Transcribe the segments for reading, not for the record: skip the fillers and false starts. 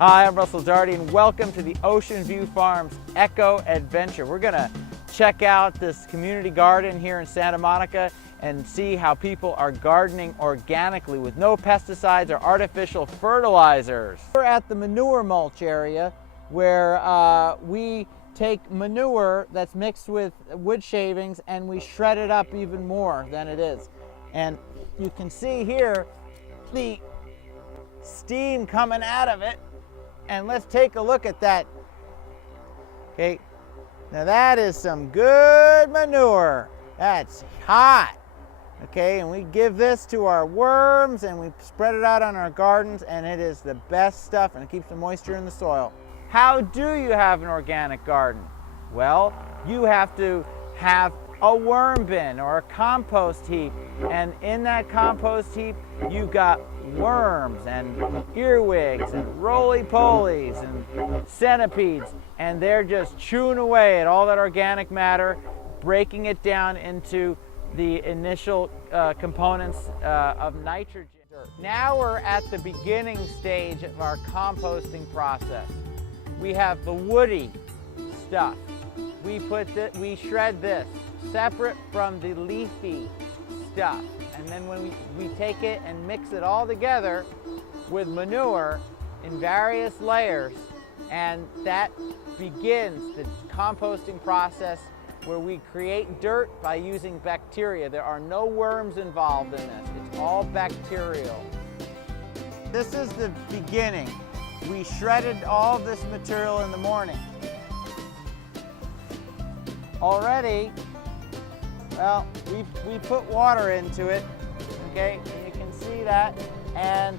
Hi, I'm Russell Darty and welcome to the Ocean View Farms Eco Adventure. We're gonna check out this community garden here in Santa Monica and see how people are gardening organically with no pesticides or artificial fertilizers. We're at the manure mulch area where we take manure that's mixed with wood shavings and we shred it up even more than it is. And you can see here the steam coming out of it. And let's take a look at that. Okay, now that is some good manure. That's hot. Okay, and we give this to our worms and we spread it out on our gardens, and it is the best stuff and it keeps the moisture in the soil. How do you have an organic garden? Well, you have to have a worm bin or a compost heap, and in that compost heap you've got worms and earwigs and roly-polies and centipedes, and they're just chewing away at all that organic matter, breaking it down into the initial components of nitrogen. Now we're at the beginning stage of our composting process. We have the woody stuff. We shred this separate from the leafy stuff, and then when we take it and mix it all together with manure in various layers, and that begins the composting process where we create dirt by using bacteria. There are no worms involved in this. It's all bacterial. This is the beginning. We shredded all this material in the morning. Already, well, we put water into it, okay, and you can see that, and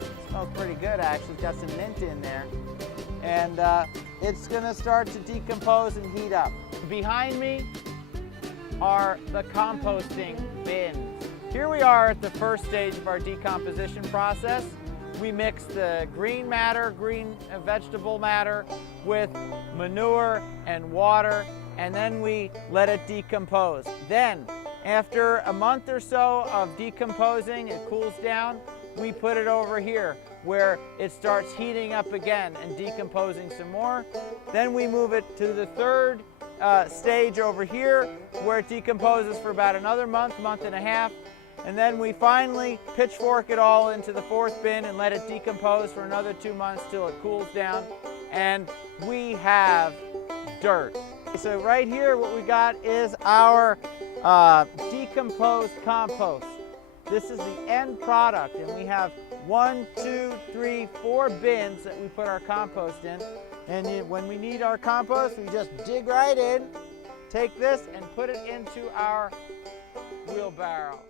it smells pretty good actually. It's got some mint in there, and it's gonna start to decompose and heat up. Behind me are the composting bins. Here we are at the first stage of our decomposition process. We mix the green matter, green vegetable matter, with manure and water, and then we let it decompose. Then, after a month or so of decomposing, it cools down, we put it over here where it starts heating up again and decomposing some more. Then we move it to the third stage over here where it decomposes for about another month, month and a half. And then we finally pitchfork it all into the fourth bin and let it decompose for another 2 months till it cools down. And we have dirt. So right here what we got is our decomposed compost. This is the end product, and we have 1, 2, 3, 4 bins that we put our compost in. And when we need our compost, we just dig right in, take this and put it into our wheelbarrow.